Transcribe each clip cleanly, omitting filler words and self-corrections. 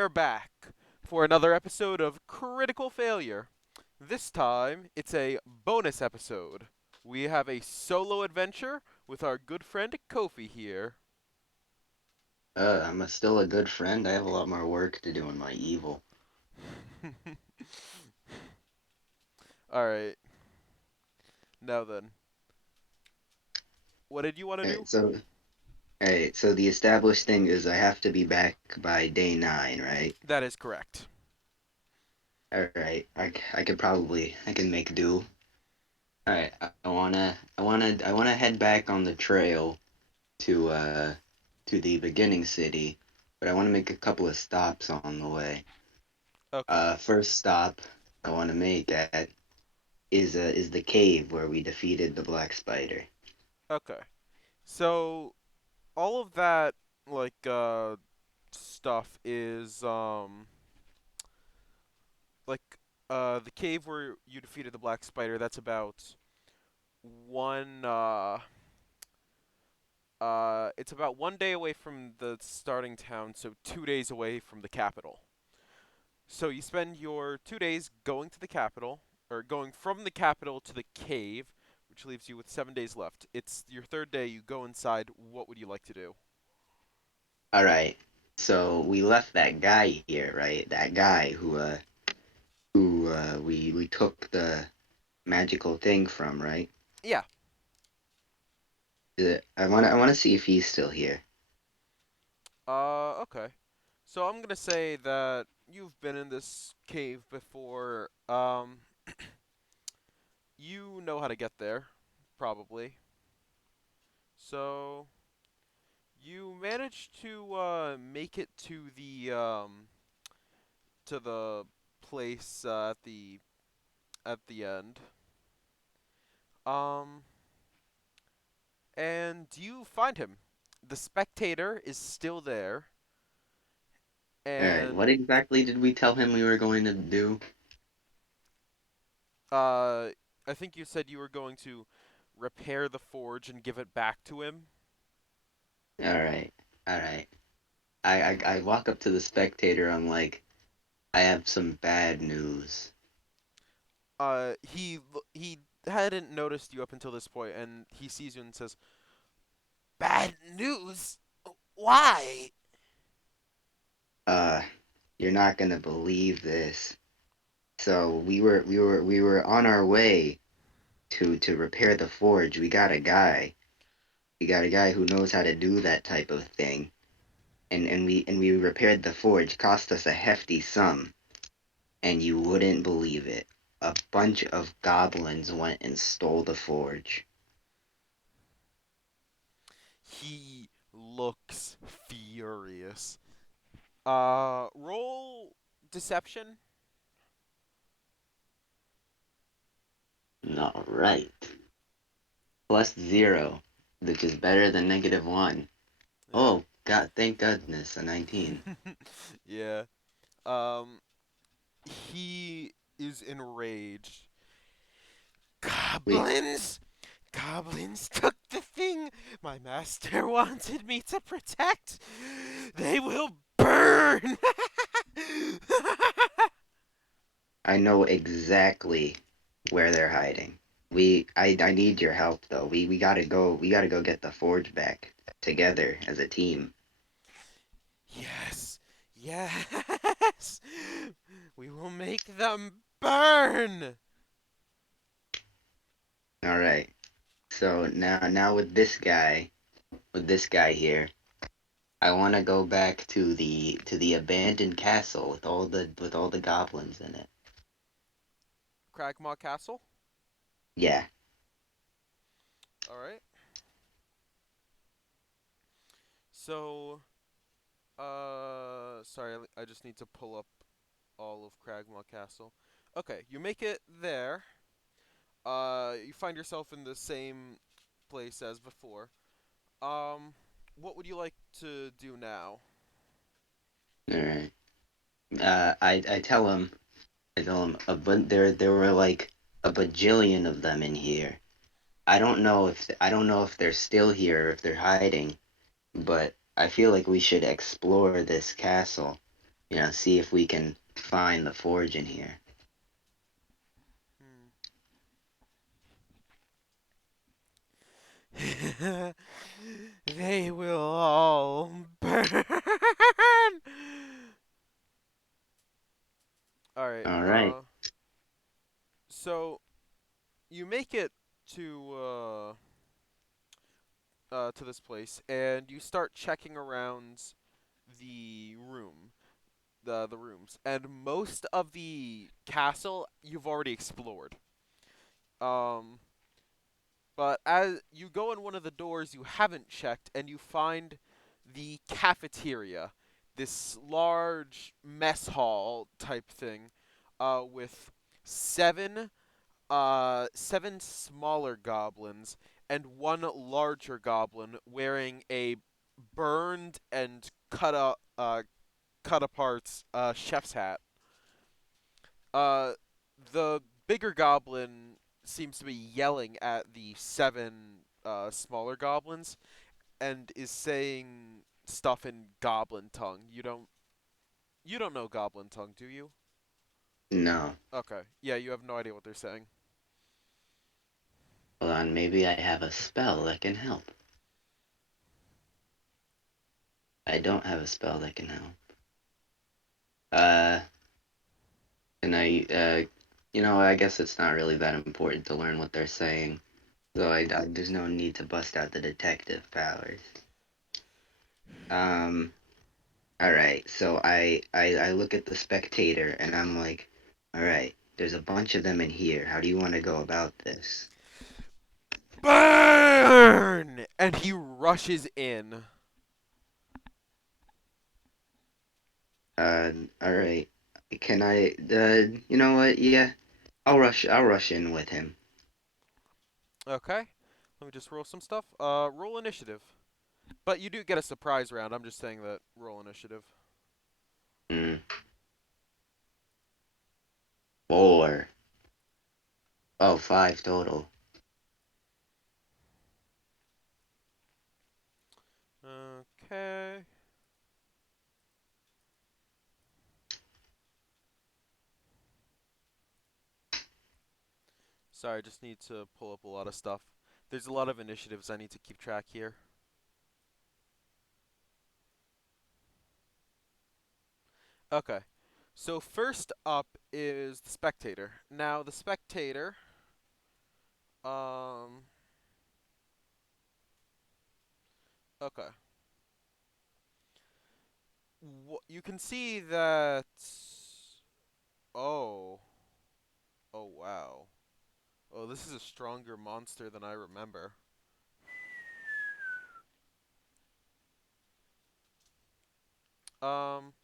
we're back for another episode of Critical Failure. This time, it's a bonus episode. We have a solo adventure with our good friend Kofi here. Still a good friend. I have a lot more work to do in my evil. Alright, now then, what did you want to do? Alright, so alright, so the established thing is I have to be back by day 9, right? That is correct. Alright, I could probably I can make do. Alright, I wanna head back on the trail to to the beginning city, but I wanna make a couple of stops on the way. Okay, First stop I wanna make at is the cave where we defeated the black spider. okay. So, all of that, stuff is, like, the cave where you defeated the Black Spider, that's about one, it's about 1 day away from the starting town, so 2 days away from the capital. So you spend your 2 days going to the capital, or going from the capital to the cave, which leaves you with 7 days left. It's your third day, you go inside. What would you like to do? Alright, so we left that guy here, right? That guy who we took the magical thing from, right? Yeah. I wanna see if he's still here. Okay. So I'm gonna say that you've been in this cave before. You know how to get there, probably. So you managed to make it to the place at the end. Um, and you find him. The spectator is still there, Alright, what and exactly did we tell him we were going to do? uh, I think you said you were going to repair the forge and give it back to him. Alright, alright. I walk up to the spectator, I'm like, I have some bad news. He hadn't noticed you up until this point, and he sees you and says, "Bad news? Why?" Uh, you're not gonna believe this. So we were on our way to repair the forge. We got a guy who knows how to do that type of thing. And we repaired the forge. Cost us a hefty sum, and you wouldn't believe it. A bunch of goblins went and stole the forge. He looks furious. Roll deception. All right, +0, which is better than -1. Yeah. Oh God, thank goodness, a 19. Yeah. Um, he is enraged. Wait, Goblins! Goblins took the thing my master wanted me to protect. They will burn. I know exactly where they're hiding. I need your help though. We gotta go get the forge back together as a team. Yes. Yes. We will make them burn. All right. So now with this guy here, I want to go back to the abandoned castle with all the goblins in it. Cragmaw Castle. Yeah. All right. So, sorry, I just need to pull up all of Cragmaw Castle. Okay, you make it there. You find yourself in the same place as before. Um, what would you like to do now? All right. I tell him but there were like a bajillion of them in here. I don't know if they're still here or if they're hiding, but I feel like we should explore this castle. see if we can find the forge in here. Hmm. They will all burn. All right. All right. So you make it to to this place, and you start checking around the the rooms, and most of the castle you've already explored. Um, but as you go in one of the doors you haven't checked, and you find the cafeteria, this large mess hall type thing, with seven seven smaller goblins and one larger goblin wearing a burned and cut apart chef's hat. Uh, the bigger goblin seems to be yelling at the seven smaller goblins and is saying stuff in goblin tongue. You don't know goblin tongue, do you? No. Okay. Yeah, you have no idea what they're saying. Hold on. Maybe I have a spell that can help. I don't have a spell that can help. Uh, and I guess it's not really that important to learn what they're saying. So there's no need to bust out the detective powers. Um, all right. So I look at the spectator and I'm like, all right, there's a bunch of them in here. How do you want to go about this? Burn! And he rushes in. Uh, all right. Can I? You know what? Yeah, I'll rush in with him. Okay. Let me just roll some stuff. Roll initiative. But you do get a surprise round. I'm just saying that roll initiative. Mm, 4. Oh, 5 total. Okay. Sorry, I just need to pull up a lot of stuff. There's a lot of initiatives I need to keep track here. Okay. So first up is the spectator. Now the spectator, um, okay. You can see that. Oh, oh wow. Oh, this is a stronger monster than I remember. Um,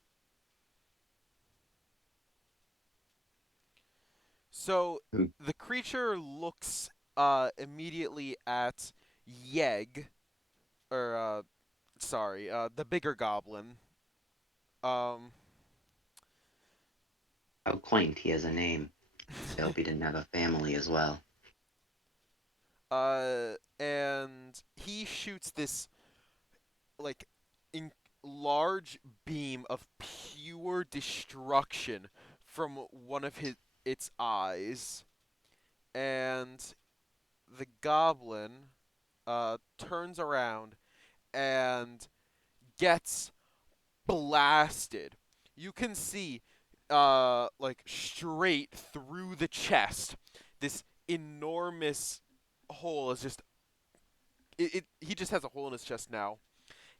so Hmm. the creature looks immediately at Yeg, or sorry, the bigger goblin. Um, How quaint, he has a name. I hope he didn't have a family as well. and he shoots this like in large beam of pure destruction from one of his its eyes, and the goblin turns around and gets blasted. You can see like straight through the chest. This enormous hole is just he just has a hole in his chest now.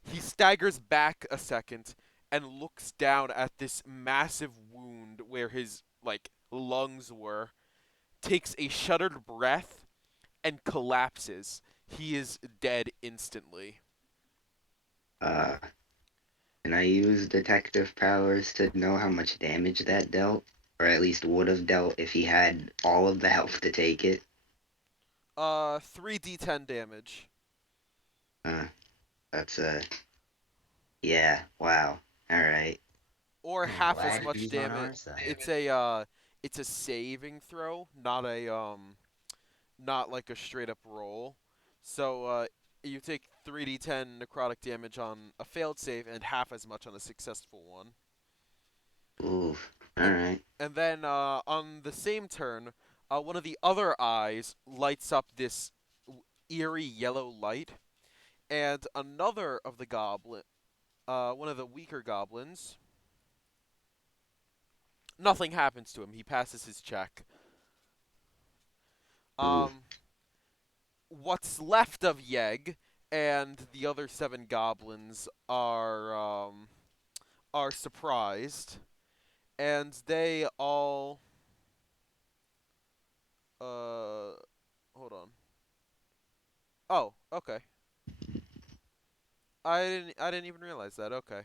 He staggers back a second and looks down at this massive wound where his like lungs were, takes a shuddered breath and collapses. He is dead instantly. Uh, can I use detective powers to know how much damage that dealt? Or at least would have dealt if he had all of the health to take it? 3d10 damage. Uh, that's yeah, wow. Alright. Or I'm half as glad much he's on damage. our side. It's a saving throw, not like a straight up roll. So you take 3d10 necrotic damage on a failed save and half as much on a successful one. Oof. All And right. and then on the same turn, one of the other eyes lights up this eerie yellow light, and another of the one of the weaker goblins, nothing happens to him. He passes his check. Oof. Um, what's left of Yeg and the other seven goblins are surprised, and they all hold on. Oh, okay. I didn't even realize that. Okay.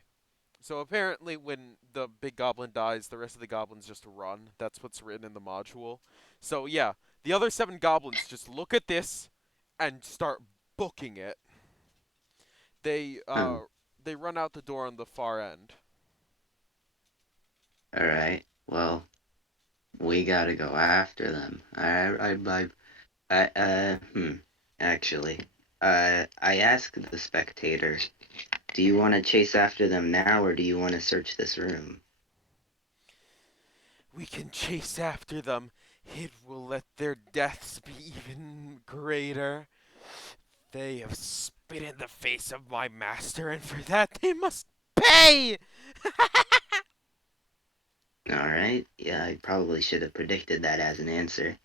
So apparently when the big goblin dies, the rest of the goblins just run. That's what's written in the module. So yeah, the other seven goblins just look at this and start booking it. They Oh, uh they run out the door on the far end. all right. Well, we gotta go after them. I actually, I asked the spectator, do you want to chase after them now, or do you want to search this room? We can chase after them. It will let their deaths be even greater. They have spit in the face of my master, and for that they must pay! All right. Yeah, I probably should have predicted that as an answer.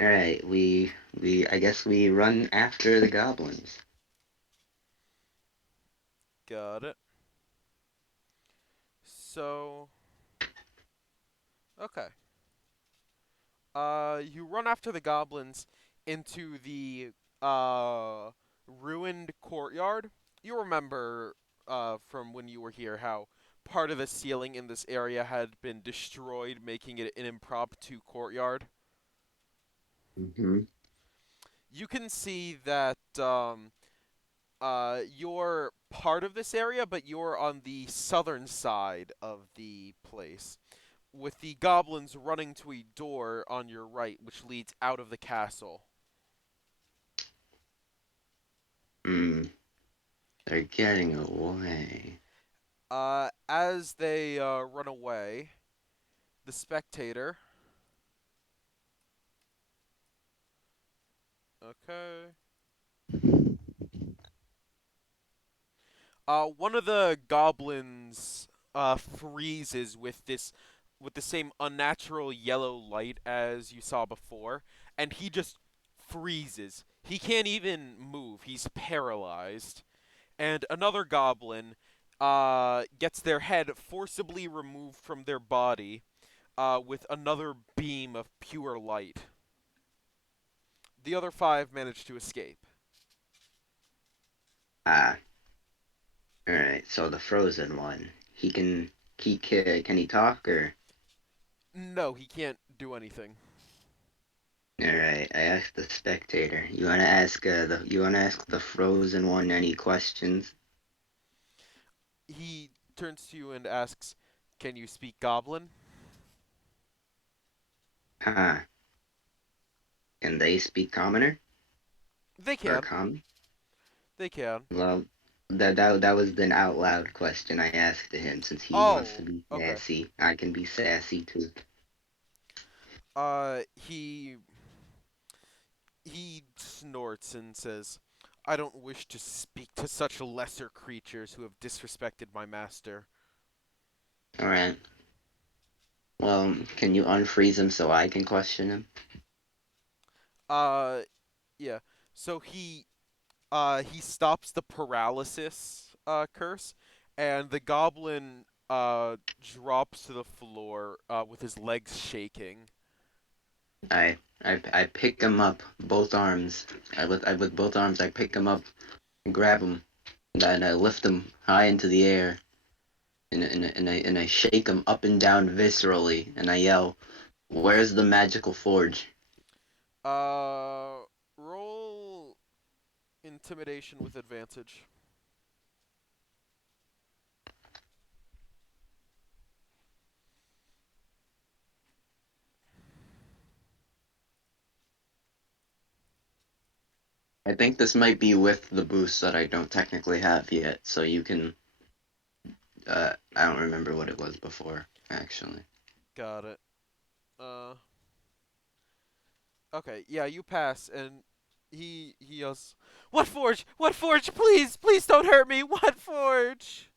All right. I guess we run after the goblins. Got it. So, okay. You run after the goblins into the ruined courtyard. You remember from when you were here how part of the ceiling in this area had been destroyed, making it an impromptu courtyard. Mm-hmm. You can see that you're part of this area, but you're on the southern side of the place, with the goblins running to a door on your right, which leads out of the castle. Mm, they're getting away. As they run away, the spectator. Okay. One of the goblins freezes with the same unnatural yellow light as you saw before, and he just freezes. He can't even move. He's paralyzed. And another goblin gets their head forcibly removed from their body with another beam of pure light. The other five manage to escape. Ah, all right. So the frozen one, can he talk or? No, he can't do anything. All right. I asked the spectator. You wanna ask the frozen one any questions? He turns to you and asks, "Can you speak Goblin?" Huh? Can they speak commoner They or can. common? They can. Well, that was an out loud question I asked to him since he wants to Oh, be okay. sassy. I can be sassy too. He snorts and says, "I don't wish to speak to such lesser creatures who have disrespected my master." All right. Well, can you unfreeze him so I can question him? Uh, yeah. So he stops the paralysis curse, and the goblin drops to the floor with his legs shaking. I pick him up, both arms. With both arms I pick him up and grab him, and I lift him high into the air, and I shake him up and down viscerally, and I yell, "Where's the magical forge?" Uh, roll intimidation with advantage. I think this might be with the boost that I don't technically have yet, so you can I don't remember what it was before, actually. Got it. Uh, okay, yeah, you pass, and he yells, "What forge? What forge? Please, please don't hurt me! What forge?"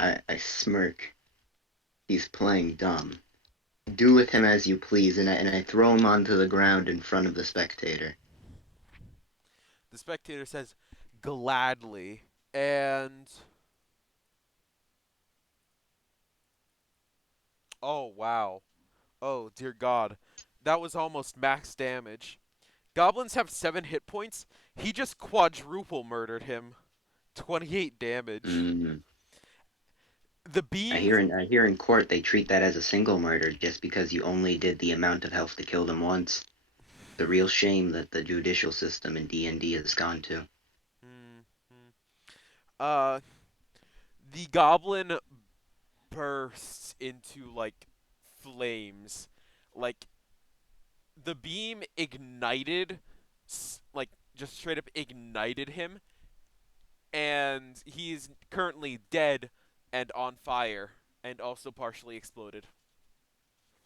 I smirk. He's playing dumb. Do with him as you please, and I throw him onto the ground in front of the spectator. The spectator says, "Gladly," and oh wow, oh dear God, that was almost max damage. Goblins have 7 hit points. He just quadruple murdered him. 28 damage. Mm. The beam. I hear in court they treat that as a single murder just because you only did the amount of health to kill them once. The real shame that the judicial system in D&D has gone to. Hmm, hmm. Uh, the goblin bursts into like flames. Like the beam ignited, like just straight up ignited him, and he's currently dead and on fire, and also partially exploded.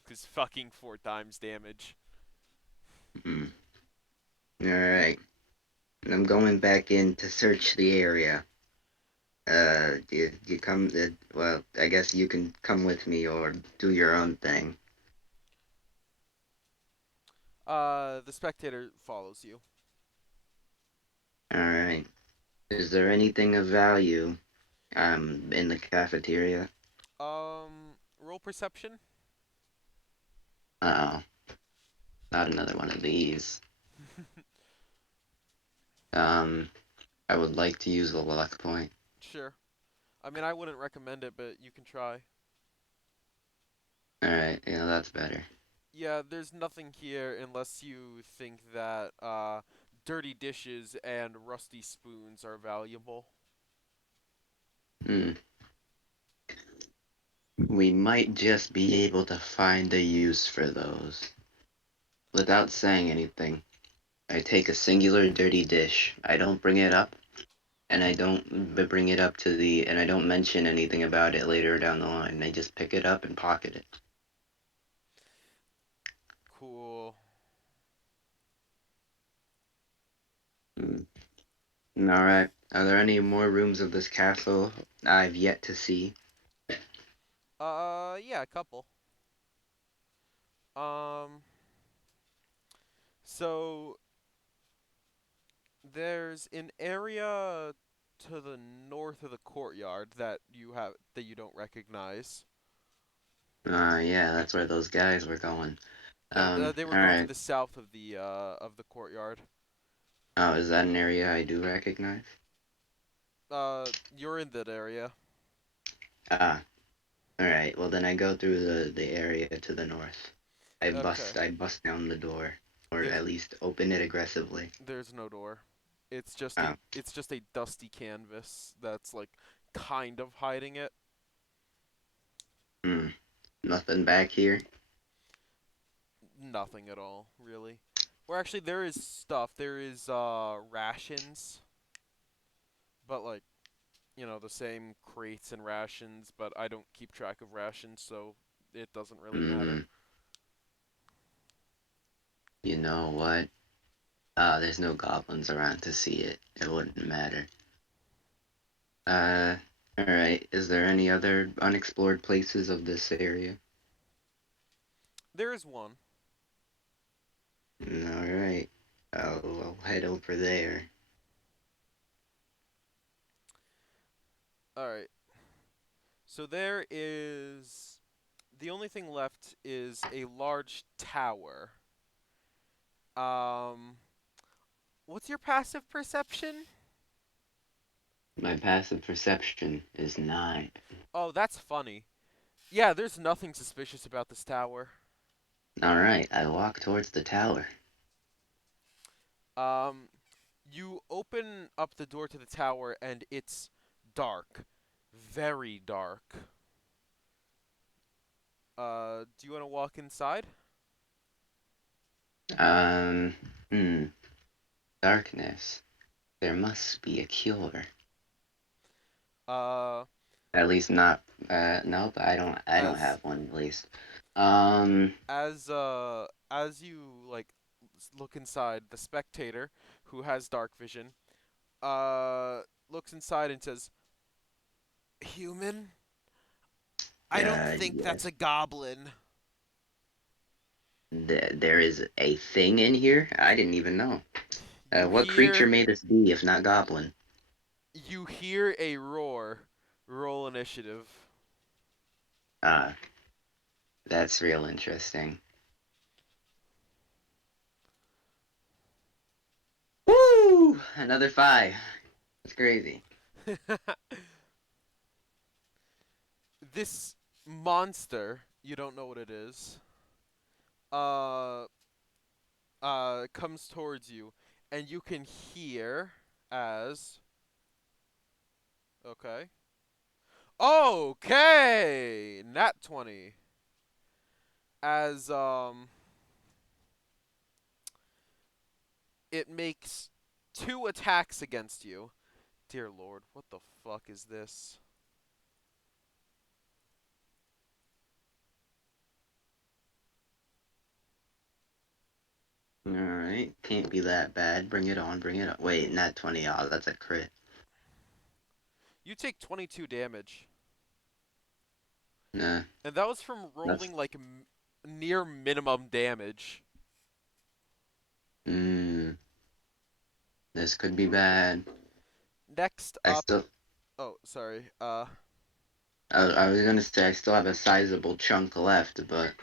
Cause fucking 4 times damage. Mm. Alright. I'm going back in to search the area. Do you come? Well, I guess you can come with me or do your own thing. The spectator follows you. All right. Is there anything of value in the cafeteria? Roll perception. Uh oh, not another one of these. Um, I would like to use a luck point. Sure. I mean, I wouldn't recommend it, but you can try. All right, yeah, that's better. Yeah, there's nothing here unless you think that dirty dishes and rusty spoons are valuable. Hmm. We might just be able to find a use for those. Without saying anything, I take a singular dirty dish. I don't bring it up, and I don't bring it up to the, and I don't mention anything about it later down the line. I just pick it up and pocket it. Cool. Hmm. All right. Are there any more rooms of this castle I've yet to see? Yeah, a couple. Um, so there's an area to the north of the courtyard that you don't recognize. Yeah, that's where those guys were going. No, they were All going to right. the south of the courtyard. Oh, is that an area I do recognize? You're in that area. Ah, all right. Well, then I go through the area to the north. Okay. I bust down the door, or There's at least open it aggressively. there's no door. Oh, It's just a dusty canvas that's like kind of hiding it. hmm. Nothing back here. Nothing at all, really. Or actually there is stuff. There is rations, but like, the same crates and rations, but I don't keep track of rations, so it doesn't really matter. Hmm. You know what? There's no goblins around to see it. It wouldn't matter. Uh, alright. Is there any other unexplored places of this area? There is one. Alright. I'll head over there. All right. So there is the only thing left is a large tower. Um, what's your passive perception? My passive perception is 9. Oh, that's funny. Yeah, there's nothing suspicious about this tower. Alright, I walk towards the tower. Um, you open up the door to the tower and it's dark. Very dark. Do you want to walk inside? Um, hmm. Darkness. There must be a cure. Uh, At least not. Nope. I don't as have one. At least. Um. as you like look inside, the spectator who has dark vision uh looks inside and says, "Human? I don't think that's a Yes. goblin." There is a thing in here. I didn't even know. You What creature hear may this be if not goblin? you hear a roar. Roll initiative. Ah, that's real interesting. Woo! Another five. That's crazy. This monster, you don't know what it is, uh, comes towards you, and you can hear as. Okay. Okay! Nat 20. As, it makes two attacks against you. Dear Lord, what the fuck is this? All right, can't be that bad. Bring it on. Bring it on. Wait, not 20. Oh, that's a crit. You take 22 damage. Nah, And that was from that's. rolling like near minimum damage. Mm, this could be bad. Next I up. still. Oh, sorry. I was gonna say I still have a sizable chunk left, but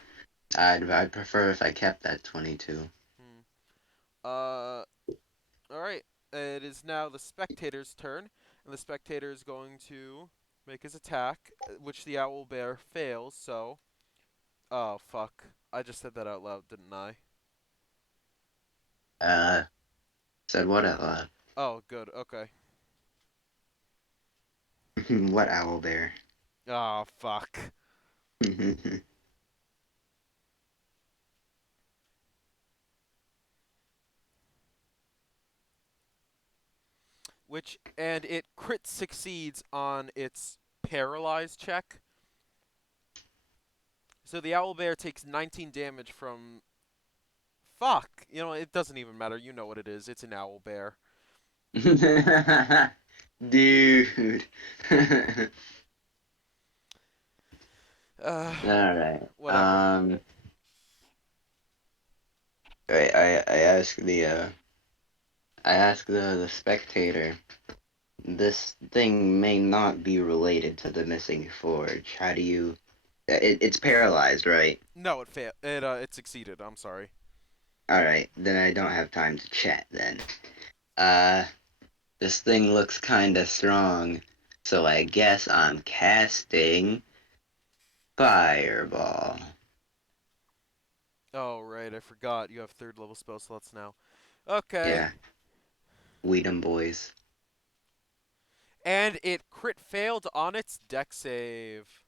I'd prefer if I kept that 22. Hmm. Uh, alright. It is now the spectator's turn, and the spectator is going to make his attack, which the owl bear fails, so. Oh, fuck. I just said that out loud, didn't I? Uh, said what out loud? Oh, good, okay. What owl bear? Oh, fuck. And it crit succeeds on its paralyzed check. So the owl bear takes 19 damage from. Fuck! You know, it doesn't even matter. You know what it is. It's an owl bear. Dude. Uh, All right. whatever. I ask the spectator. This thing may not be related to the missing forge. How do you? It's paralyzed, right? No, it failed. It succeeded. I'm sorry. All right, then I don't have time to chat then. Uh, this thing looks kinda strong, so I guess I'm casting fireball. Oh, right. I forgot. You have third level spell slots now. Okay. Yeah, Weedum boys. And it crit failed on its deck save.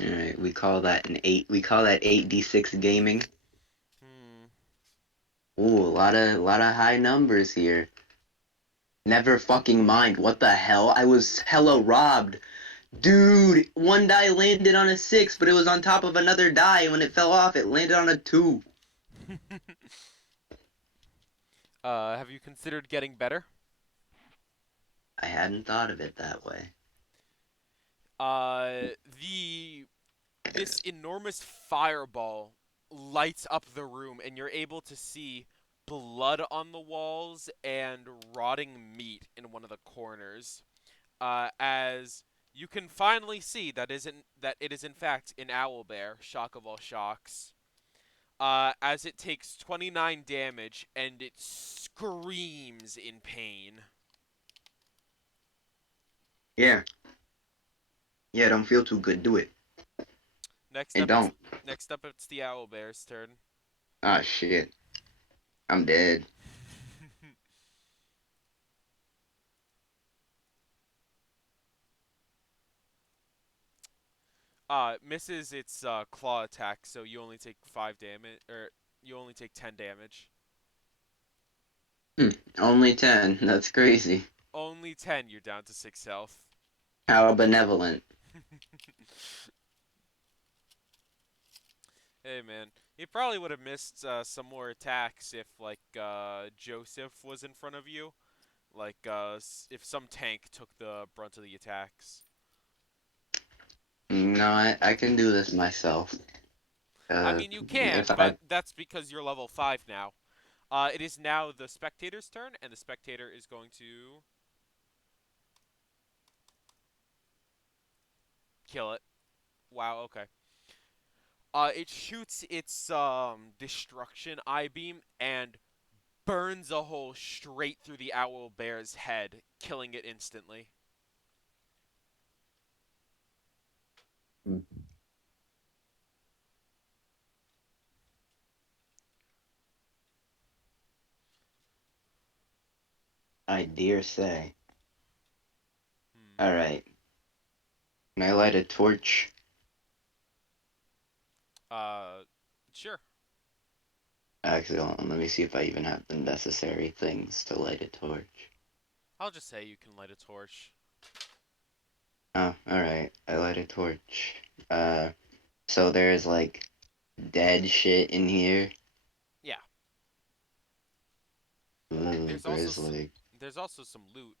All right, we call that an eight. We call that 8d6 gaming. Hmm. Ooh, a lot of high numbers here. Never fucking mind. What the hell? I was hella robbed. Dude, one die landed on a 6, but it was on top of another die. When it fell off, it landed on a 2. Have you considered getting better? I hadn't thought of it that way. The this enormous fireball lights up the room, and you're able to see blood on the walls and rotting meat in one of the corners. As you can finally see that it is in fact an owlbear, shock of all shocks. As it takes 29 damage and it screams in pain. Yeah, yeah, don't feel too good. Do it. Next And up, it's don't. the owlbear's turn. Ah, shit. I'm dead. Misses its claw attack, so you only take 5 damage, or you only take 10 damage. Only 10. That's crazy. Only 10, you're down to 6 health. How benevolent. Hey man, you probably would have missed some more attacks if like Joseph was in front of you. Like if some tank took the brunt of the attacks. No, I can do this myself. I mean, you If can, but I that's because you're level 5 now. It is now the spectator's turn, and the spectator is going to kill it. Wow, okay. It shoots its destruction eye beam and burns a hole straight through the owl bear's head, killing it instantly. I dare say. Hmm. All right. Can I light a torch? Uh, sure. Actually, hold on, let me see if I even have the necessary things to light a torch. I'll just say you can light a torch. Oh, all right. I light a torch. Uh, so there's like dead shit in here. Yeah. Ooh, There's also grizzly. there's also some loot.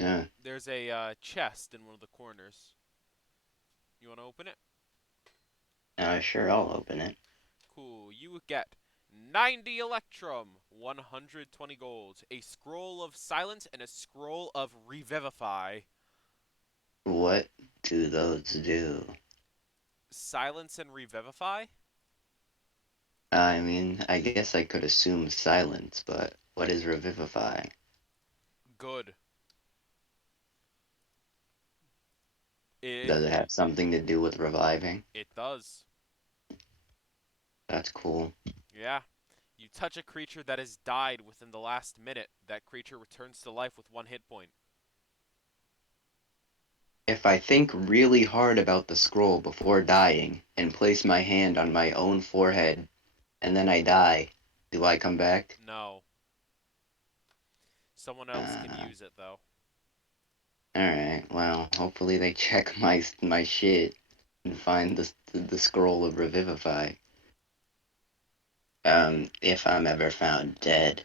Yeah. There's a chest in one of the corners. You want to open it? Sure, I'll open it. Cool. You get 90 electrum, 120 gold, a scroll of silence, and a scroll of revivify. What do those do? Silence and revivify? I mean, I guess I could assume silence, but what is revivify? Good. It Does it have something to do with reviving? it does. That's cool. Yeah. You touch a creature that has died within the last minute. That creature returns to life with 1 hit point. If I think really hard about the scroll before dying and place my hand on my own forehead and then I die, do I come back? No. Someone else can Uh, use it though. alright, well, hopefully they check my shit and find the scroll of revivify. If I'm ever found dead.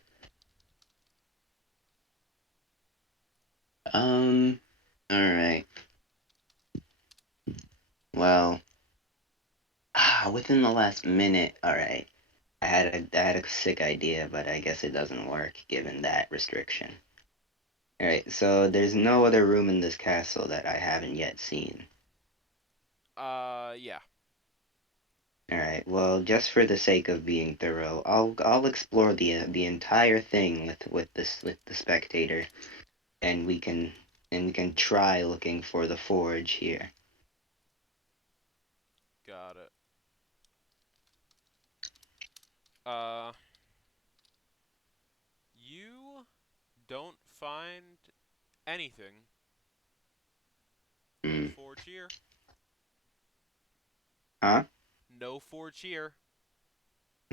Um, alright. Well, within the last minute, alright. I had a sick idea, but I guess it doesn't work given that restriction. Alright, so there's no other room in this castle that I haven't yet seen. Yeah. Alright, well, just for the sake of being thorough, I'll explore the entire thing with the spectator, and we can try looking for the forge here. Got it. Uh, you don't find anything. No Hmm. forge here. Huh? No forge here.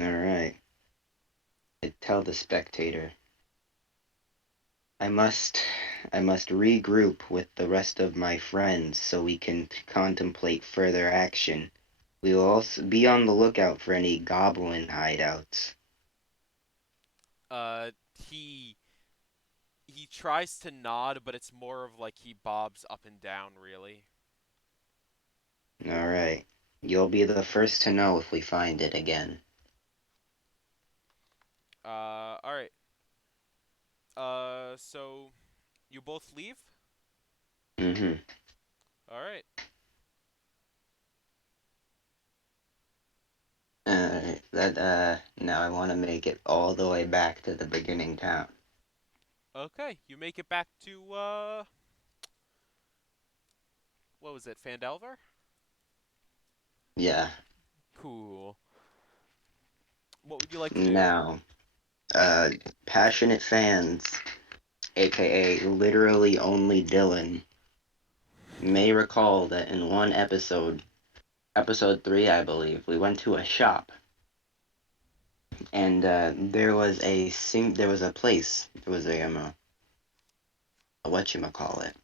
Alright. I tell the spectator. I must I must regroup with the rest of my friends so we can contemplate further action. We will also be on the lookout for any goblin hideouts. Uh, he he tries to nod, but it's more of like he bobs up and down, really. All right. You'll be the first to know if we find it again. All right. So you both leave? Mm-hmm. All right. Now I want to make it all the way back to the beginning town. Okay. You make it back to what was it, Fandalvar? Yeah. Cool. What would you like to do? Now, uh, passionate fans, aka literally only Dylan, may recall that in one episode, episode 3, I believe, we went to a shop and there was a place. There was whatchamacallit.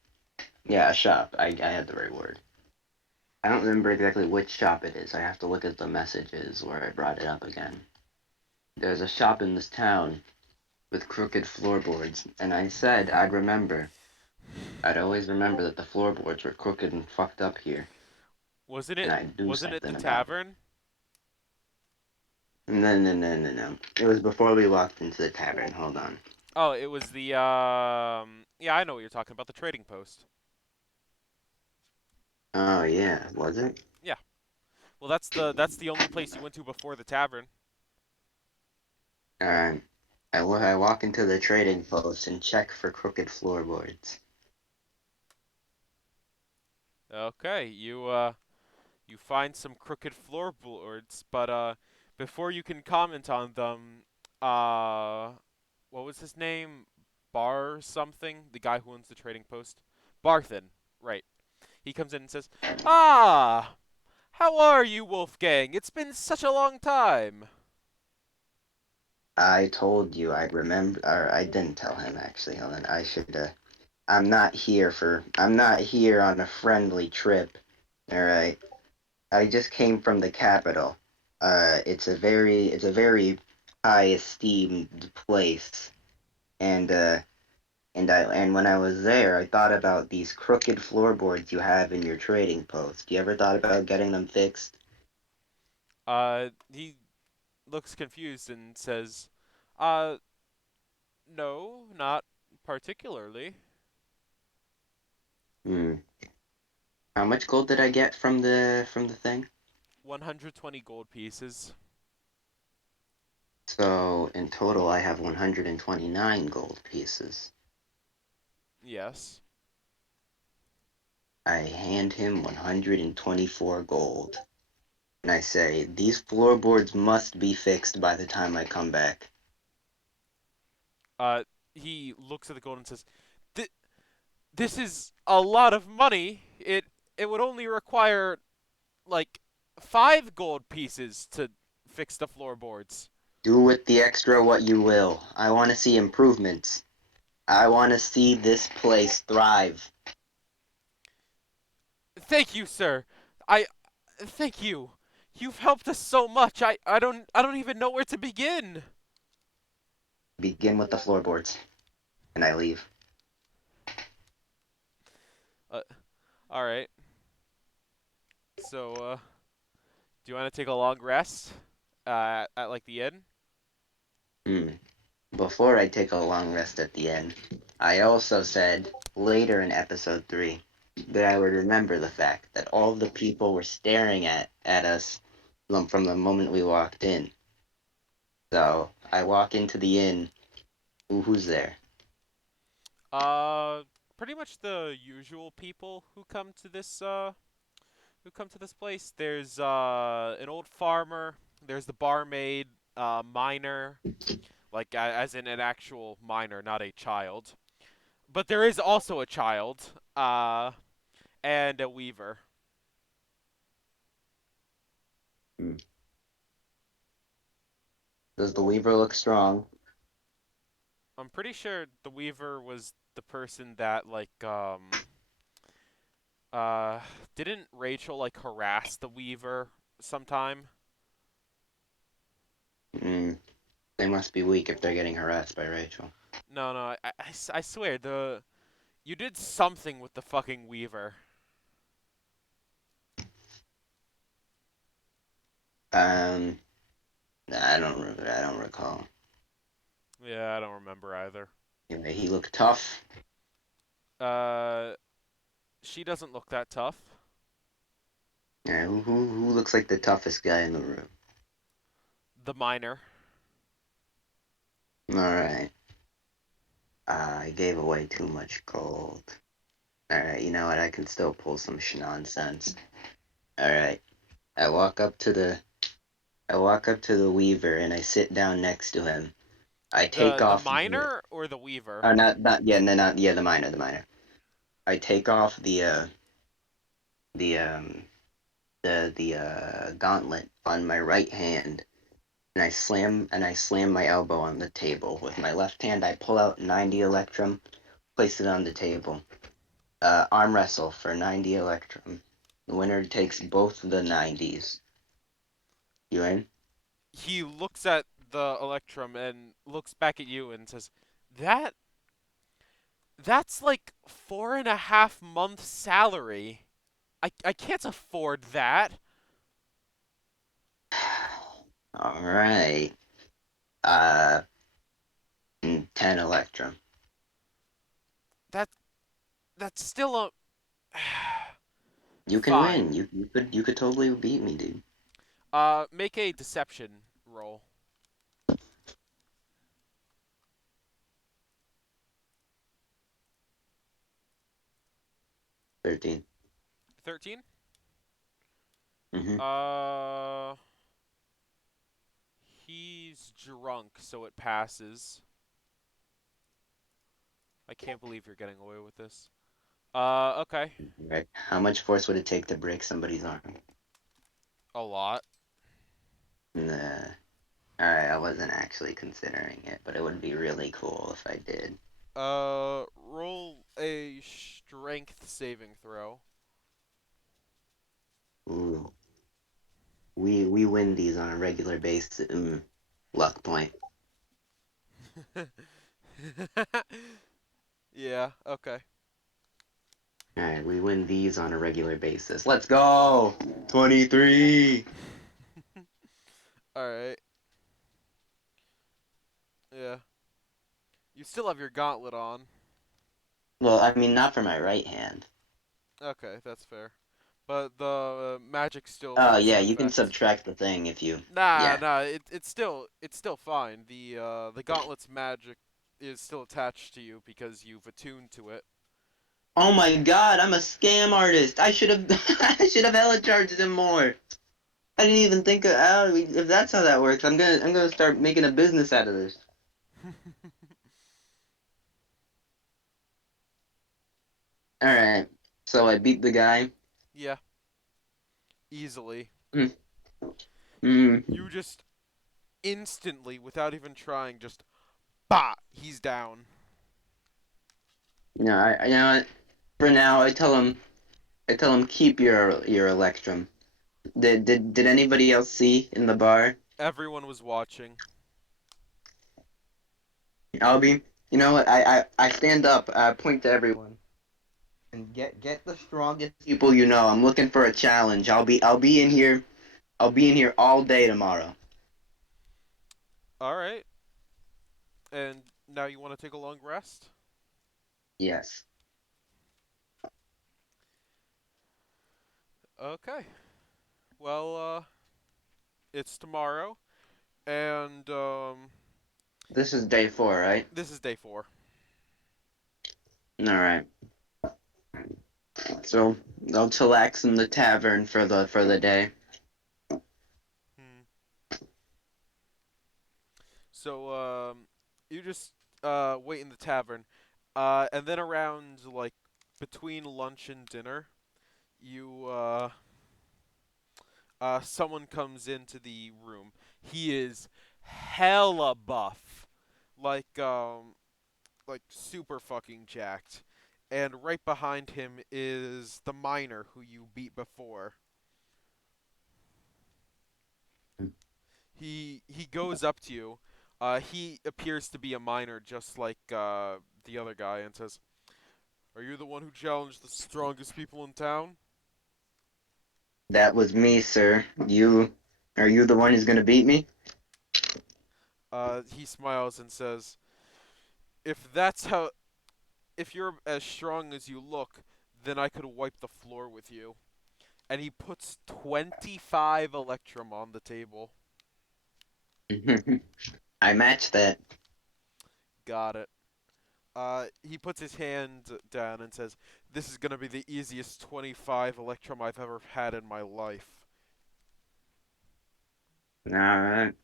Yeah, a shop. I had the right word. I don't remember exactly which shop it is. I have to look at the messages where I brought it up again. There's a shop in this town with crooked floorboards, and I said I'd remember. I'd always remember that the floorboards were crooked and fucked up here, Wasn't and it I'd do wasn't it the something about it. tavern? No, no, no, no, no. It was before we walked into the tavern. Hold on. Oh, it was the yeah, I know what you're talking about, the trading post. Oh yeah, was it? Yeah. Well, that's the only place you went to before the tavern. Alright. I walk into the trading post and check for crooked floorboards. Okay, you find some crooked floorboards, but before you can comment on them, uh what was his name? Bar something? The guy who owns the trading post? Barthen, right. He comes in and says, "Ah, how are you, Wolfgang? It's been such a long time." I told you I'd remember, or I didn't tell him actually. Hold on, I should. I'm not here for. I'm not here on a friendly trip. All right. I just came from the capital. It's a very high esteemed place, and and when I was there, I thought about these crooked floorboards you have in your trading post. You ever thought about getting them fixed? He looks confused and says, "Uh, no, not particularly. Hmm. How much gold did I get from the thing? 120 gold pieces." So in total, I have 129 gold pieces. Yes. I hand him 124 gold, and I say, these floorboards must be fixed by the time I come back. He looks at the gold and says, "Th- "This is a lot of money. It would only require like 5 gold pieces to fix the floorboards." Do with the extra what you will. I want to see improvements. I want to see this place thrive. "Thank you, sir. I thank you. You've helped us so much. I don't even know where to begin." Begin with the floorboards, and I leave. Uh, all right. So, do you want to take a long rest at like the inn? Hmm. Before I take a long rest at the end, I also said later in episode 3 that I would remember the fact that all the people were staring at us from the moment we walked in. So I walk into the inn. Who's there? Uh, Pretty much the usual people who come to this place. There's an old farmer. There's the barmaid, miner, like as in an actual miner, not a child. But there is also a child, and a weaver. Hmm. Does the Weaver look strong? I'm pretty sure the weaver was the person that uh didn't Rachel like harass the weaver sometime? Hmm. They must be weak if they're getting harassed by Rachel. No, no, I swear the you did something with the fucking weaver. Um, I don't recall. Yeah, I don't remember either. Anyway, he looked tough. Uh, she doesn't look that tough. Yeah, who looks like the toughest guy in the room? The miner. All right. I gave away too much gold. All right, you know what? I can still pull some nonsense. All right. I walk up to the I walk up to the Weaver and I sit down next to him. I take The off the miner or the weaver? not yeah no, not yeah the miner. I take off the gauntlet on my right hand and I slam my elbow on the table. With my left hand I pull out 90 electrum, place it on the table. Arm wrestle for 90 Electrum. The winner takes both of the 90s. You in? He looks at the Electrum and looks back at you and says, "That that's like 4.5 months' salary. I can't afford that. All right. Uh, 10 Electrum. That that's still a You can win. fine. You could totally beat me, dude. Make a deception roll. 13. 13. Mm-hmm. Uh, he's drunk, so it passes. I can't believe you're getting away with this. Okay. Right. How much force would it take to break somebody's arm? A lot. Nah. Alright, I wasn't actually considering it, but it would be really cool if I did. Roll a strength saving throw. Ooh. We win these on a regular basis. Luck point. Yeah, okay. Alright, we win these on a regular basis. Let's go! 23! Alright. Yeah. You still have your gauntlet on. Well, I mean, not for my right hand. Okay, that's fair. But the magic still Oh, has yeah, an you can effect. subtract the thing if you. Nah, Yeah. nah, it's still fine. The gauntlet's magic is still attached to you because you've attuned to it. Oh my god, I'm a scam artist! I should have. I should have hella charged him more! I didn't even think of. Oh, if that's how that works, I'm gonna start making a business out of this. Alright, so I beat the guy. Yeah, easily. Mm, You mm. just instantly, without even trying, just bah, he's down. No, you know what? For now, I tell him keep your Electrum. Did anybody else see in the bar? Everyone was watching. I'll be. You know what? I stand up. I point to everyone and get the strongest people you know. I'm looking for a challenge. I'll be in here. I'll be in here all day tomorrow. All right, and now you want to take a long rest? Yes. Okay. Well, it's tomorrow, and This is day 4, right? this is day 4. All right. So I'll chillax in the tavern for the day. Hmm. So, you just wait in the tavern, and then around like between lunch and dinner, you someone comes into the room. He is hella buff, like super fucking jacked. And right behind him is the miner who you beat before. He goes up to you. He appears to be a miner, just like the other guy, and says, "Are you the one who challenged the strongest people in town?" That was me, sir. Are you the one who's gonna beat me? He smiles and says, "If that's how, if you're as strong as you look, then I could wipe the floor with you." And he puts 25 Electrum on the table. I matched that. Got it. He puts his hand down and says, "This is gonna be the easiest 25 Electrum I've ever had in my life." All right.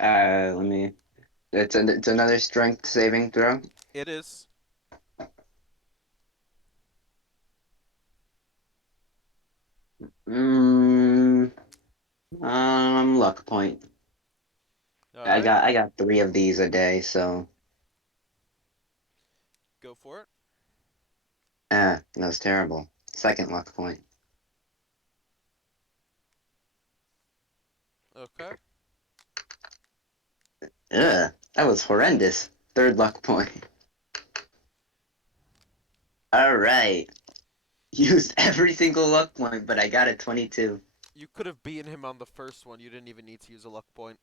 Let me. It's another strength saving throw. It is. Mm, luck point. All I right. got I got 3 of these a day, so Go for it. Ah, that was terrible. Second luck point. Okay. Ugh, that was horrendous. Third luck point. All right. Used every single luck point, but I got a 22. You could have beaten him on the first one. You didn't even need to use a luck point.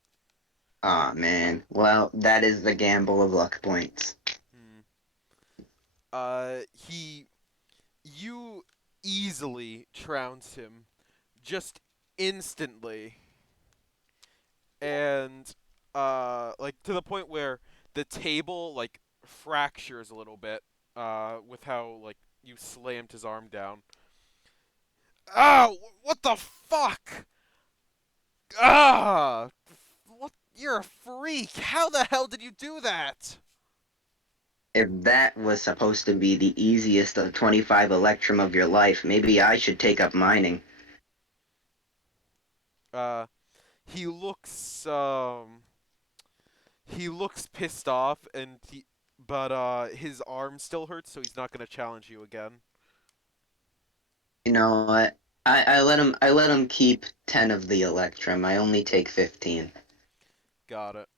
Aw, man. Well, that is the gamble of luck points. Hmm. He, you easily trounced him, just instantly, and like to the point where the table like fractures a little bit, with how like you slammed his arm down. Oh, what the fuck? Ah, what? You're a freak. How the hell did you do that? If that was supposed to be the easiest of 25 Electrum of your life, maybe I should take up mining. Uh, he looks he looks pissed off, but his arm still hurts, so he's not gonna challenge you again. You know what? I let him keep 10 of the Electrum. I only take 15. Got it.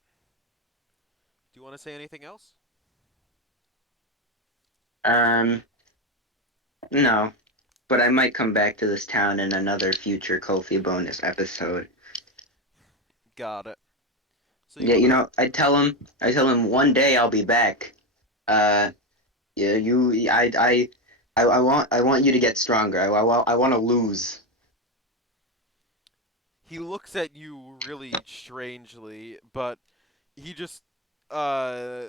Do you want to say anything else? Um, no. But I might come back to this town in another future Kofi bonus episode. Got it. So you Yeah, wanna? I tell him one day I'll be back. Uh, yeah, I want you to get stronger. I want to lose. He looks at you really strangely, but he just uh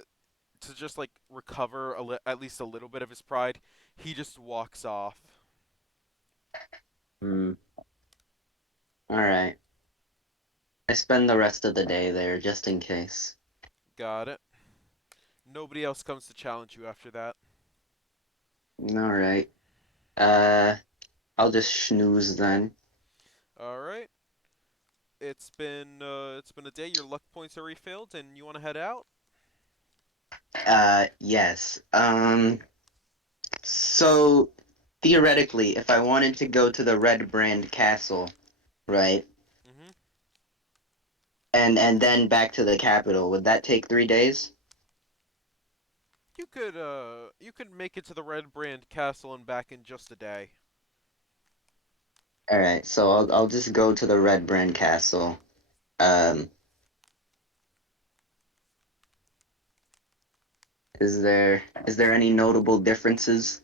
to just like recover at least a little bit of his pride, he just walks off. Hmm. All right. I spend the rest of the day there just in case. Got it. Nobody else comes to challenge you after that. All right. Uh, I'll just snooze then. All right. It's been a day. Your luck points are refilled, and you want to head out. Yes. So theoretically, if I wanted to go to the Red Brand Castle, right, Mhm. and then back to the capital, would that take 3 days? You could make it to the Red Brand Castle and back in just a day. All right. So I'll just go to the Red Brand Castle. Um, is there any notable differences?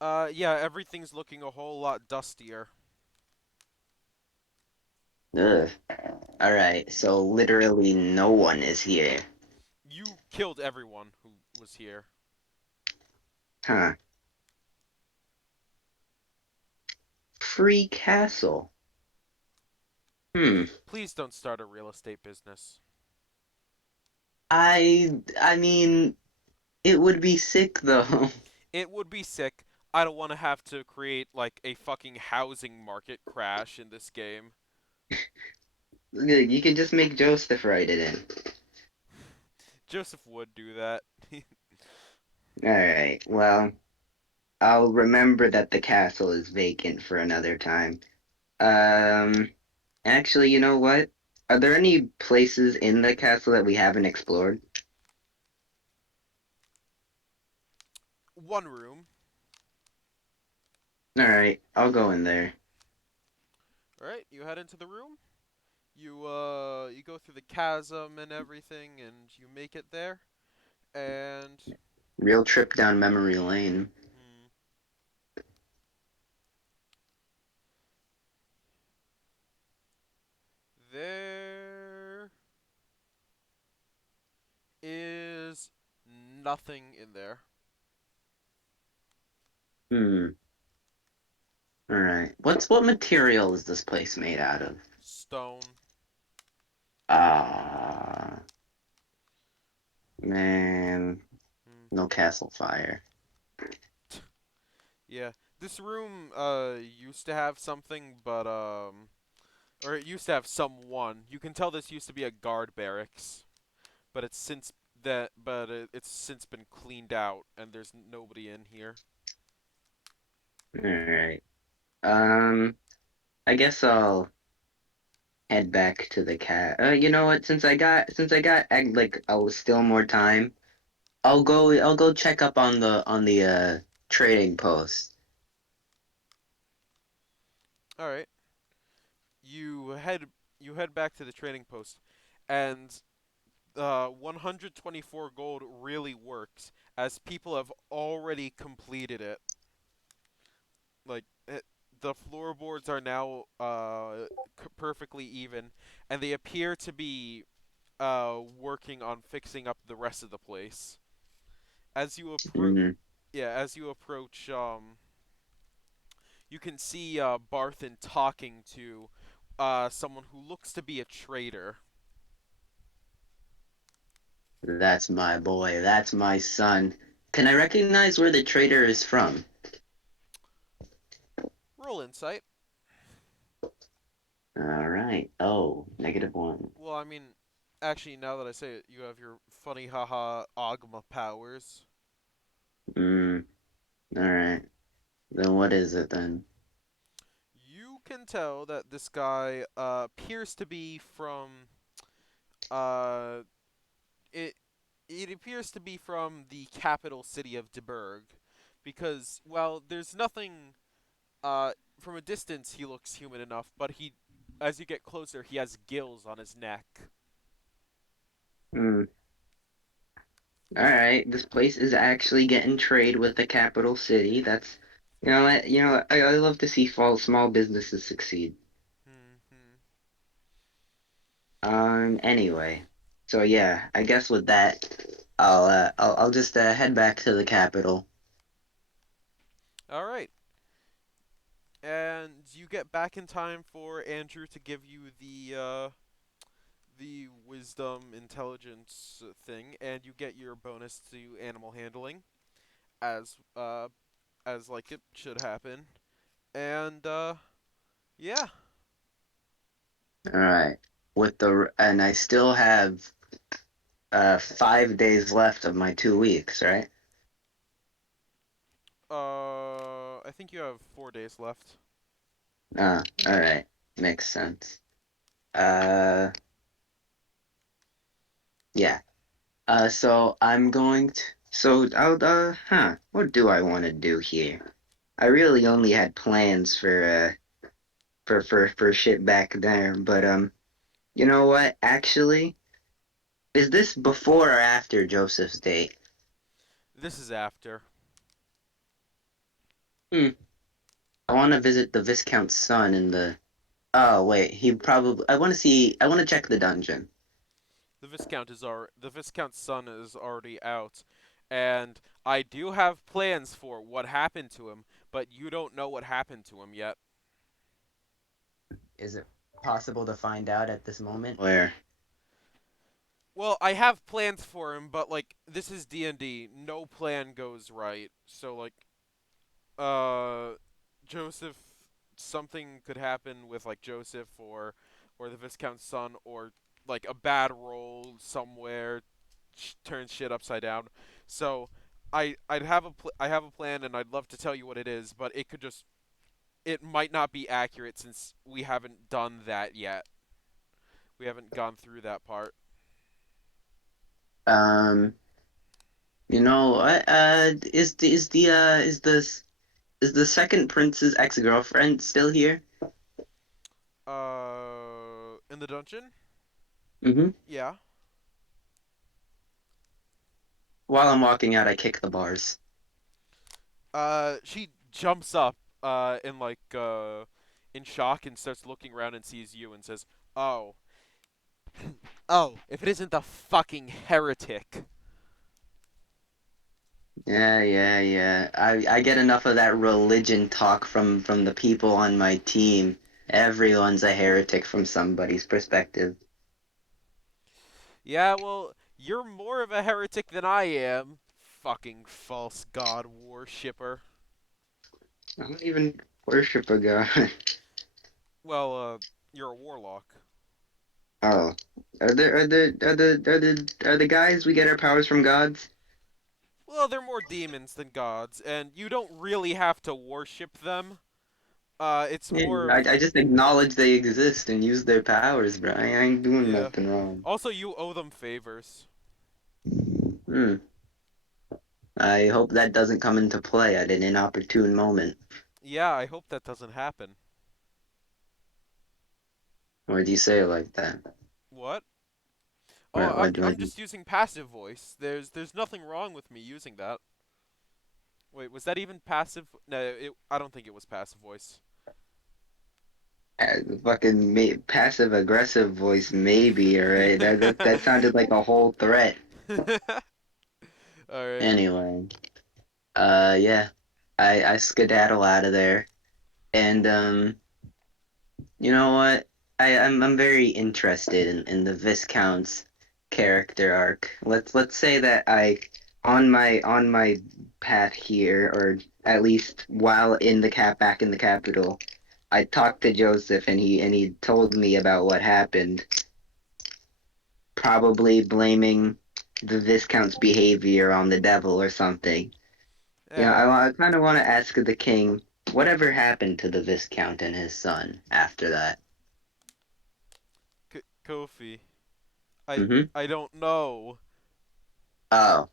Yeah, everything's looking a whole lot dustier. Ugh. All right. So literally no one is here. You killed everyone who was here. Huh. Free castle. Hmm. Please don't start a real estate business. I mean, it would be sick though. It would be sick. I don't want to have to create like a fucking housing market crash in this game. You can just make Joseph write it in. Joseph would do that. All right. Well, I'll remember that the castle is vacant for another time. Um, actually, you know what? Are there any places in the castle that we haven't explored? One room. All right, I'll go in there. All right, you head into the room. You go through the chasm and everything, and you make it there. And Real trip down memory lane. hmm, there is nothing in there. Hmm. All right. What material is this place made out of? Stone. Ah, man. Hmm. No castle fire. Yeah, this room used to have something, but or it used to have someone. You can tell this used to be a guard barracks, but it's since but it's since been cleaned out and there's nobody in here. All right. Um, I guess I'll head back to the cat. You know what? Since I got like still more time, I'll go check up on the trading post. All right. You head you head back to the trading post, and 124 gold really works as people have already completed it. Like the floorboards are now perfectly even, and they appear to be working on fixing up the rest of the place. As you approach, Mm, yeah, as you approach, you can see Barthen talking to someone who looks to be a trader. that's my boy. That's my son. Can I recognize where the trader is from? Roll insight. All right. Oh, -1. Well, I mean, actually, now that I say it, you have your funny haha Agma powers. Mm, all right. Then what is it then? You can tell that this guy appears to be from uh it it appears to be from the capital city of DeBurg because well, there's nothing from a distance he looks human enough, but he as you get closer, he has gills on his neck. Hmm. All right. This place is actually getting trade with the capital city. That's, I love to see small businesses succeed. Hmm. Anyway, so yeah, I guess with that, I'll just head back to the capital. All right. And you get back in time for Andrew to give you the wisdom intelligence thing, and you get your bonus to animal handling as like it should happen. And yeah. All right. And I still have 5 days left of my 2 weeks, right? I think you have 4 days left. All right. Makes sense. Uh, yeah. So I'm going to. So what do I want to do here? I really only had plans for shit back there, but you know what? Actually, is this before or after Joseph's date? This is after. Hmm. I want to visit the Viscount's son in the. Oh wait, he probably. I want to see. I want to check the dungeon. The Viscount's son is already out, and I do have plans for what happened to him, but you don't know what happened to him yet. Is it possible to find out at this moment? Where? Well, I have plans for him, but like this is D&D. No plan goes right. So like uh Joseph something could happen with like Joseph or the Viscount's son or like a bad roll somewhere turns shit upside down. So I have a plan and I'd love to tell you what it is, but it might not be accurate since we haven't done that yet. We haven't gone through that part. Um, what? Is the second prince's ex-girlfriend still here? In the dungeon? Mm-hmm. Yeah. While I'm walking out, I kick the bars. She jumps up, in shock and starts looking around and sees you and says, "Oh, oh, if it isn't the fucking heretic." Yeah, yeah, yeah. I get enough of that religion talk from the people on my team. Everyone's a heretic from somebody's perspective. Yeah, well, you're more of a heretic than I am. Fucking false god worshipper. I don't even worship a god. Well, you're a warlock. Oh, are the guys we get our powers from gods? Well, they're more demons than gods, and you don't really have to worship them. It's Yeah, more I, of I just acknowledge they exist and use their powers, bro. I ain't doing yeah. nothing wrong. Also, you owe them favors. Hmm. I hope that doesn't come into play at an inopportune moment. Yeah, I hope that doesn't happen. Or do you say it like that? What? Oh, What, I'm what, I'm what, just using passive voice. There's nothing wrong with me using that. Wait, was that even passive? No, I don't think it was passive voice. fucking passive aggressive voice, maybe, alright? That sounded like a whole threat. All right. Anyway, yeah. I skedaddle out of there. And, you know what? I'm very interested in the Viscount's character arc. Let's say that on my path here, or at least while in the back in the capital, I talked to Joseph and he told me about what happened, probably blaming the Viscount's behavior on the devil or something. Yeah, Yeah. I kind of want to ask the king whatever happened to the Viscount and his son after that. Kofi. I Mm-hmm. I don't know. Oh,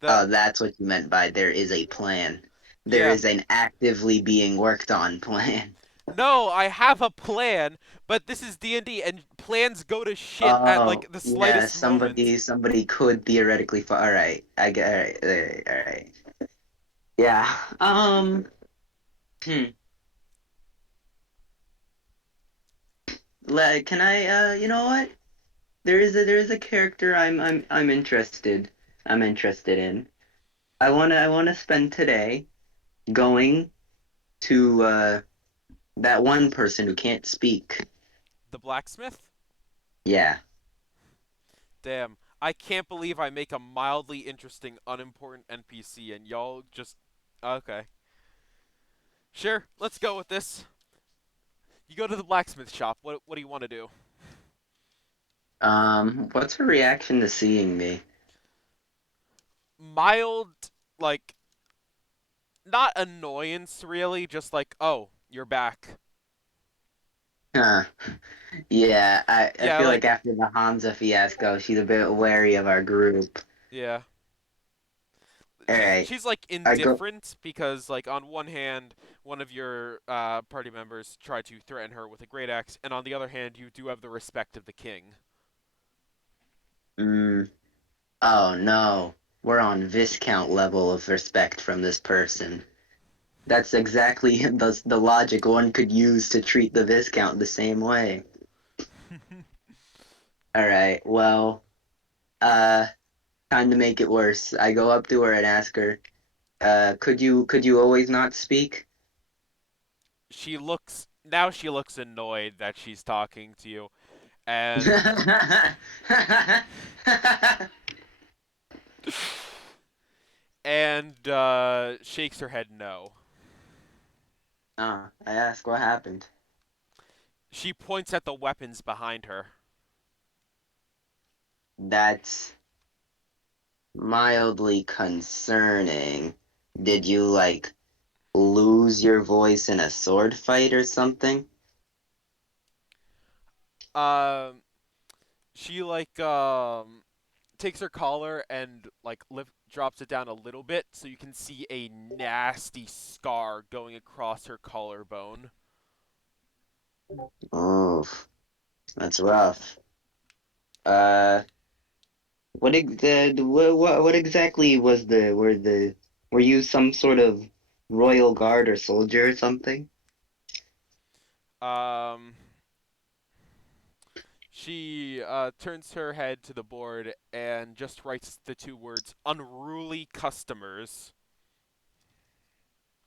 That oh, that's what you meant by there is a plan. There yeah. is an actively being worked on plan. No, I have a plan, but this is D&D and plans go to shit at Oh, like the yeah, slightest moment. somebody could theoretically all right. I get all right, all right, all right. Yeah. Hmm. Can I you know what? There is a character I'm interested in. I wanna spend today going to that one person who can't speak. The blacksmith? Yeah. Damn. I can't believe I make a mildly interesting, unimportant NPC and y'all just okay. Sure, let's go with this. You go to the blacksmith shop. What do you want to do? What's her reaction to seeing me? Mild, like, not annoyance really, just like, oh, you're back. Huh. Yeah, I Yeah, feel like like, after the Hansa fiasco, she's a bit wary of our group. yeah. All right, She's like I go. indifferent because like on one hand, one of your party members tried to threaten her with a great axe, and on the other hand, you do have the respect of the king. Mm, oh no, we're on Viscount level of respect from this person. That's exactly the logic one could use to treat the Viscount the same way. All right, well, uh, time to make it worse. I go up to her and ask her, could you always not speak? She looks annoyed that she's talking to you, and shakes her head no. I ask what happened. She points at the weapons behind her. That's mildly concerning. Did you like lose your voice in a sword fight or something? Um, she like takes her collar and like drops it down a little bit so you can see a nasty scar going across her collarbone. Oh, that's rough. Uh, what exactly was were you some sort of royal guard or soldier or something? Um, she turns her head to the board and just writes the two words unruly customers.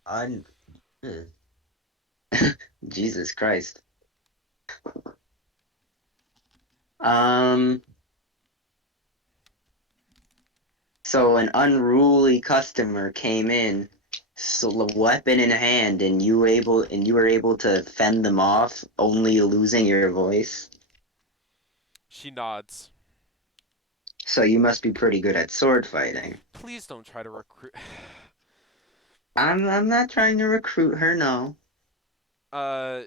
Un Jesus Christ. Um, so an unruly customer came in, so weapon in hand, and you were able to fend them off, only losing your voice. She nods. So you must be pretty good at sword fighting. Please don't try to recruit. I'm not trying to recruit her, no.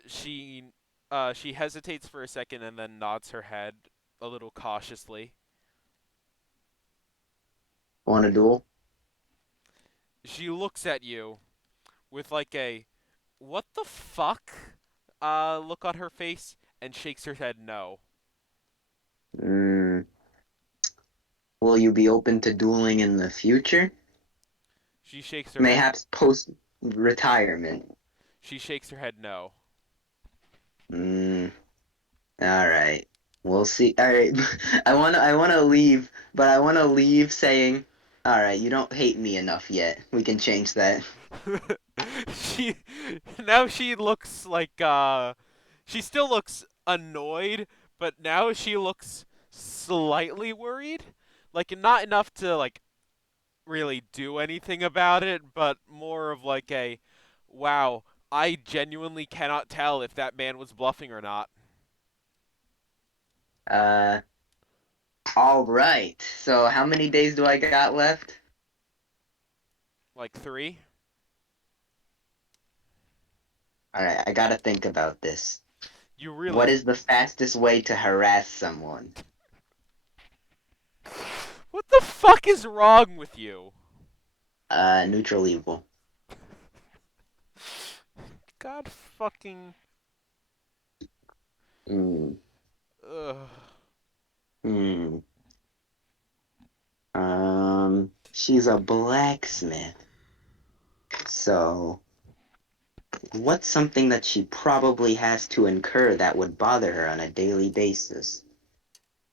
She hesitates for a second and then nods her head a little cautiously. Want a duel? She looks at you with like a what the fuck look on her face and shakes her head no. Mm, will you be open to dueling in the future? She shakes her head Mayhaps post retirement. she shakes her head no. Mm, all right. We'll see. All right. I wanna leave, but I wanna leave saying, all right, you don't hate me enough yet. We can change that. she now she looks like she still looks annoyed, but now she looks slightly worried. Like not enough to like really do anything about it, but more of like a wow, I genuinely cannot tell if that man was bluffing or not. Uh, all right. So how many days do I got left? Like 3? All right, I gotta think about this. You What really is the fastest way to harass someone? what the fuck is wrong with you? Neutral evil. God fucking Hmm. ugh. Hmm. She's a blacksmith. So, what's something that she probably has to incur that would bother her on a daily basis,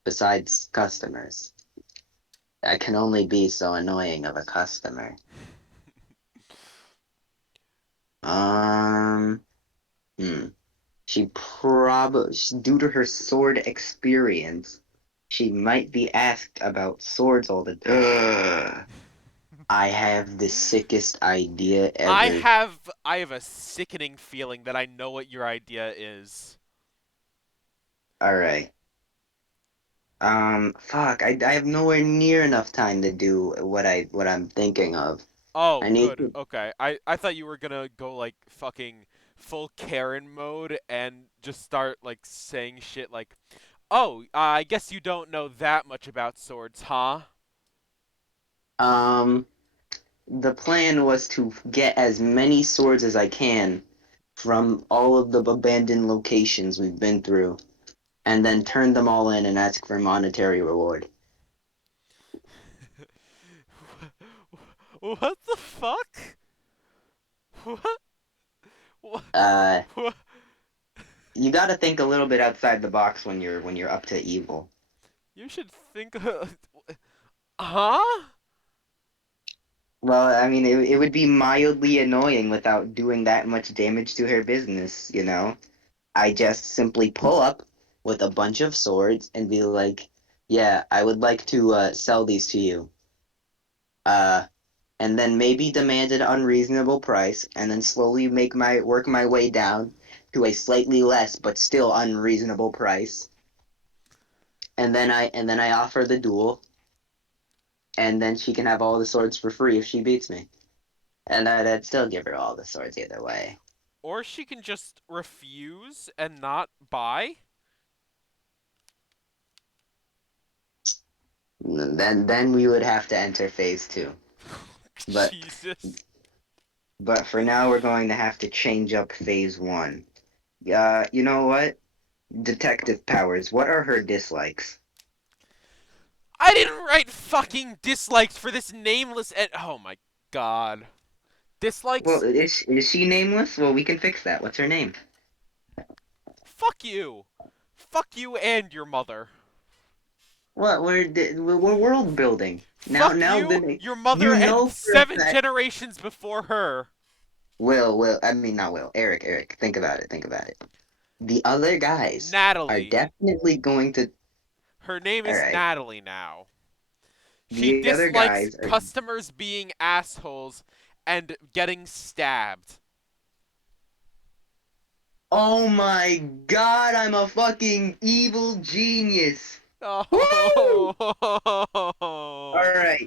besides customers? That can only be so annoying of a customer. Um, hmm. She probably, due to her sword experience, she might be asked about swords all the time. I have the sickest idea ever. I have a sickening feeling that I know what your idea is. All right. Fuck. I have nowhere near enough time to do what I'm thinking of. Oh, I need good. to. Okay. I thought you were gonna go like fucking full Karen mode and just start like saying shit like, "Oh, I guess you don't know that much about swords, huh?" Um, the plan was to get as many swords as I can from all of the abandoned locations we've been through, and then turn them all in and ask for monetary reward. What the fuck? What? What? Uh, What? you got to think a little bit outside the box when you're up to evil. You should think. Huh? Well, I mean, it would be mildly annoying without doing that much damage to her business, you know? I just simply pull up with a bunch of swords and be like, yeah, I would like to sell these to you. Uh, and then maybe demand an unreasonable price, and then slowly work my way down to a slightly less but still unreasonable price. And then I offer the duel, and then she can have all the swords for free if she beats me. And I'd still give her all the swords either way. Or she can just refuse and not buy. Then we would have to enter phase two. But Jesus. but for now we're going to have to change up phase one. You know what? Detective powers. What are her dislikes? I didn't write fucking dislikes for this nameless oh my god. Well, Dislikes? is she nameless? Well, we can fix that. What's her name? Fuck you. Fuck you and your mother. What we're world building now. Fuck Now you, then your mother, you and know for a 7 fact. generations before her. Will I mean not Will. Eric. Think about it. Think about it. The other guys are Natalie. definitely going to. Her name All is right. Natalie now. She The other dislikes guys are. customers being assholes and getting stabbed. Oh my god, I'm a fucking evil genius. Woo! No.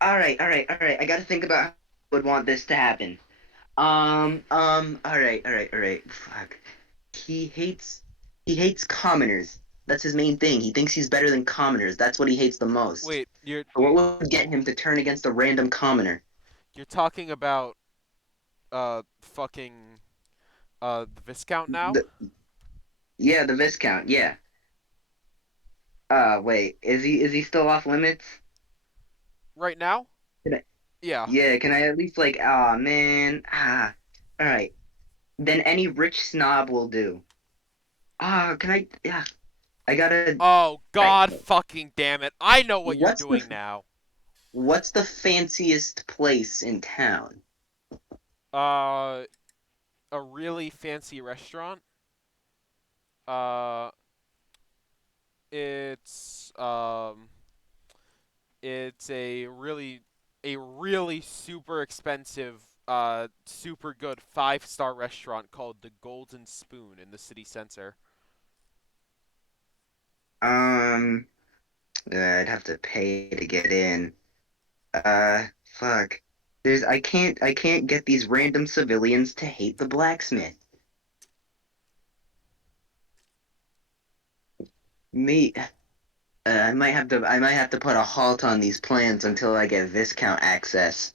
All right, all right. I gotta think about how I would want this to happen. All right. Fuck. He hates, he hates commoners. That's his main thing. He thinks he's better than commoners. That's what he hates the most. Wait, What would get him to turn against a random commoner? you're talking about fucking the Viscount now? The, yeah, the Viscount. Yeah. Wait. Is he still off limits? Right now? Can I, Yeah. yeah. Can I at least like? Ah, man. Ah. All right. Then any rich snob will do. Ah, can I? Yeah. I gotta. Oh Right. god fucking damn it. I know what you're What's the doing now. What's the fanciest place in town? Uh a really fancy restaurant. Uh it's it's a really super expensive super good 5-star restaurant called the Golden Spoon in the city center. Um, I'd have to pay to get in. Fuck. I can't get these random civilians to hate the blacksmith. Me, I might have to put a halt on these plans until I get Viscount access.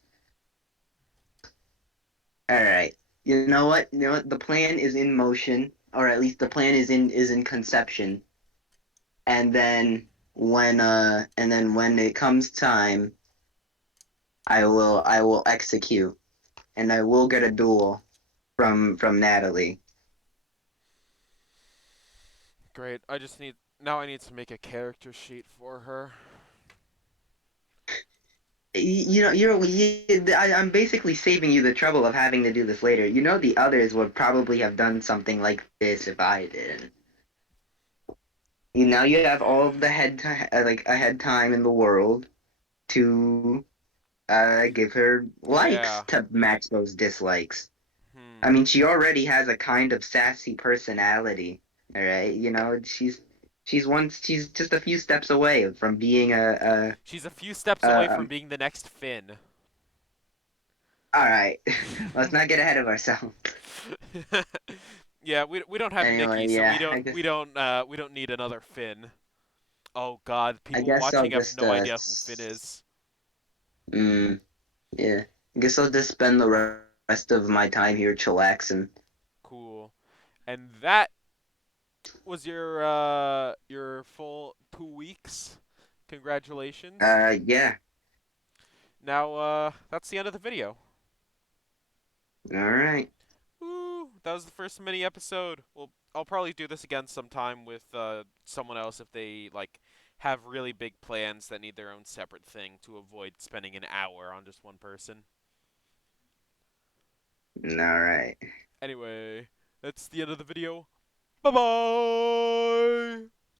All right. You know what? You know what? The plan is in motion, or at least the plan is in conception. And then when it comes time, I will execute, and I will get a duel from Natalie. Great. I need to make a character sheet for her. I'm basically saving you the trouble of having to do this later. You know, the others would probably have done something like this if I did. Now you have all of the like ahead time in the world to give her likes Yeah. to match those dislikes. I Hmm. mean, she already has a kind of sassy personality. All right, she's just a few steps away from being She's a few steps away a from being the next Finn. all right. Let's not get ahead of ourselves. Yeah, we don't have Anyway, Nikki, so we yeah, don't we don't uh we don't need another Finn. Oh God, I people guess I'll watching have just no idea who Finn is. mm, yeah, I guess I'll just spend the rest of my time here chillaxing. Cool. And that was your full 2 weeks. Congratulations. Yeah, Now that's the end of the video. all right. Woo! That was the first mini episode. Well, I'll probably do this again sometime with someone else if they like have really big plans that need their own separate thing to avoid spending an hour on just one person. All right. Anyway, that's the end of the video. Bye bye.